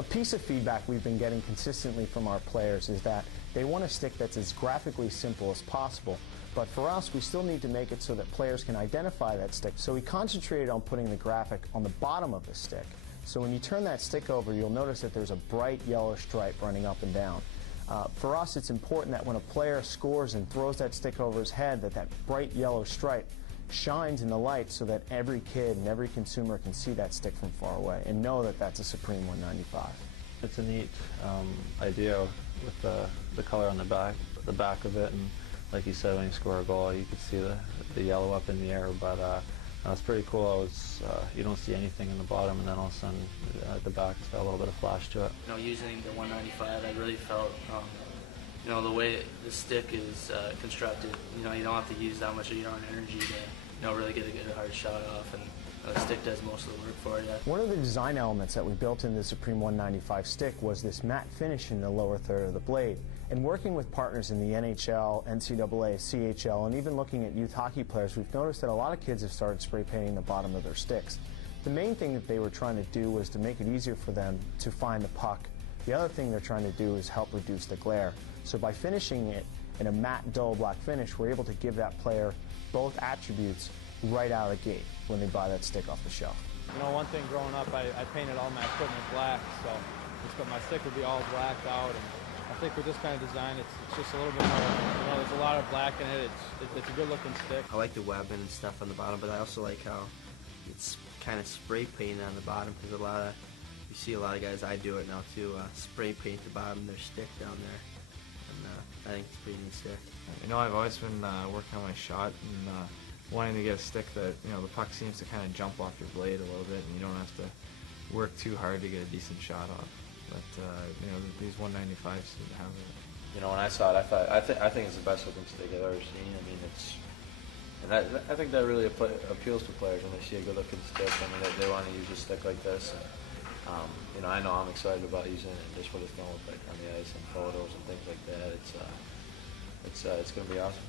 A piece of feedback we've been getting consistently from our players is that they want a stick that's as graphically simple as possible, but for us we still need to make it so that players can identify that stick. So we concentrated on putting the graphic on the bottom of the stick. So when you turn that stick over, you'll notice that there's a bright yellow stripe running up and down. For us, it's important that when a player scores and throws that stick over his head, that bright yellow stripe shines in the light so that every kid and every consumer can see that stick from far away and know that that's a Supreme 195. It's a neat idea with the color on the back of it, and like you said, when you score a goal, you can see the yellow up in the air. But it's pretty cool. You don't see anything in the bottom, and then all of a sudden at the back, it's got a little bit of flash to it. You know, using the 195, I really felt, you know, the way the stick is constructed. You know, you don't have to use that much of your own energy to, you know, really get a good hard shot off, and the stick does most of the work for you. One of the design elements that we built into the Supreme 195 stick was this matte finish in the lower third of the blade. And working with partners in the NHL, NCAA, CHL, and even looking at youth hockey players, we've noticed that a lot of kids have started spray painting the bottom of their sticks. The main thing that they were trying to do was to make it easier for them to find the puck. The other thing they're trying to do is help reduce the glare. So by finishing it in a matte, dull black finish, we're able to give that player both attributes right out of the gate when they buy that stick off the shelf. You know, one thing growing up, I painted all my equipment black, so my stick would be all blacked out. And I think with this kind of design, it's just a little bit more, you know, there's a lot of black in it. It's a good-looking stick. I like the webbing and stuff on the bottom, but I also like how it's kind of spray painted on the bottom, because you see a lot of guys, I do it now too, spray paint the bottom of their stick down there. And I think it's a pretty neat stick. You know, I've always been working on my shot and wanting to get a stick that, you know, the puck seems to kind of jump off your blade a little bit, and you don't have to work too hard to get a decent shot off. But you know, these 195s seem to have it. You know, when I saw it, I think it's the best looking stick I've ever seen. I mean, I think that really appeals to players when they see a good looking stick. I mean, they want to use a stick like this. And, you know I'm excited about using it and just what it's going to look like on the ice and photos and things like that. It's going to be awesome.